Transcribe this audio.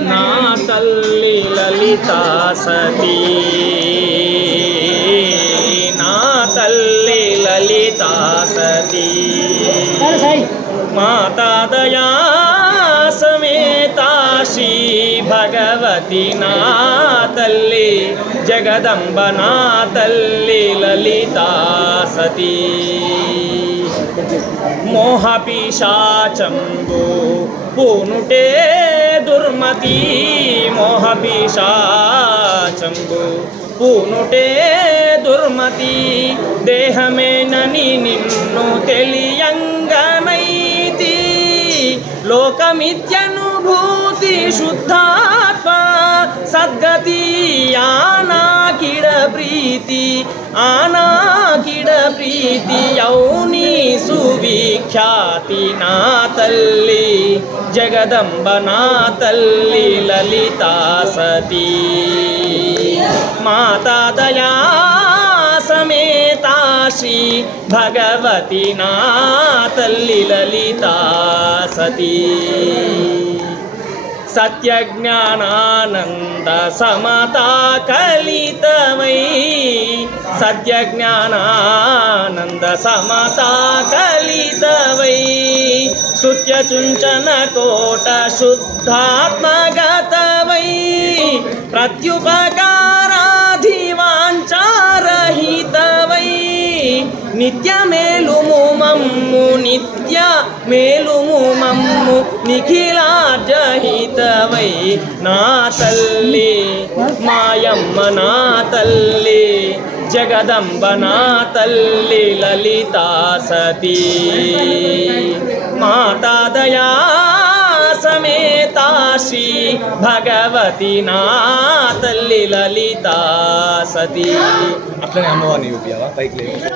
నా తల్లి లలిత సతీ. నా తల్లి లలిత సతీ. మాతా దయా సమేత శ్రీ భగవతి నా తల్లి. జగదంబ నా తల్లి లలిత సతీ. మోహపిశాచంబు పూనుటే মতি মোহবিষাচম্বু ಪೂನುಟೇ ದುರ್ಮತಿ ದೇಹಮೇ ನನಿ ನಿನ್ನು ತೆಲಿಯಂಗಮೈತಿ ಲೋಕಮಿತ್ಯನುಭೂತಿ ಶುದ್ಧಾತ್ಮ ಸದ್ಗತಿ ಸದ್ಗತಿಯಾನಾಕಿಡ ಪ್ರೀತಿ. ಆನಾಕಿಡ ಪ್ರೀತಿ, ಯೌನಿ ಸುವಿಖ್ಯಾತಿ ನಾತಲ್ಲಿ జగదంబ నా తల్లి లలిత సతీ మాతా దయా సమేత శ్రీ భగవతి నా తల్లి లలిత సతీ సత్యజ్ఞానానంద సమతా కలితమై సత్యజ్ఞానానంద సమతా కలితవై శృత్యచుంచన కోట శుద్ధాత్మగతవై ప్రత్యుపకారాధివాంచారహితవై నిత్య మేలుము మమ్ము నిత్య మేలుము మమ్ము నిఖిలార్జహితవై నా తల్లి మాయమ్మ నా తల్లి. జగదంబ నా తల్లి లలిత సతీ. మాతా దయా సమేత శ్రీ భగవతి నా తల్లి లలిత సతీ. అట్లనే అమ్మవారిని చూపియావా? పైకి లేదు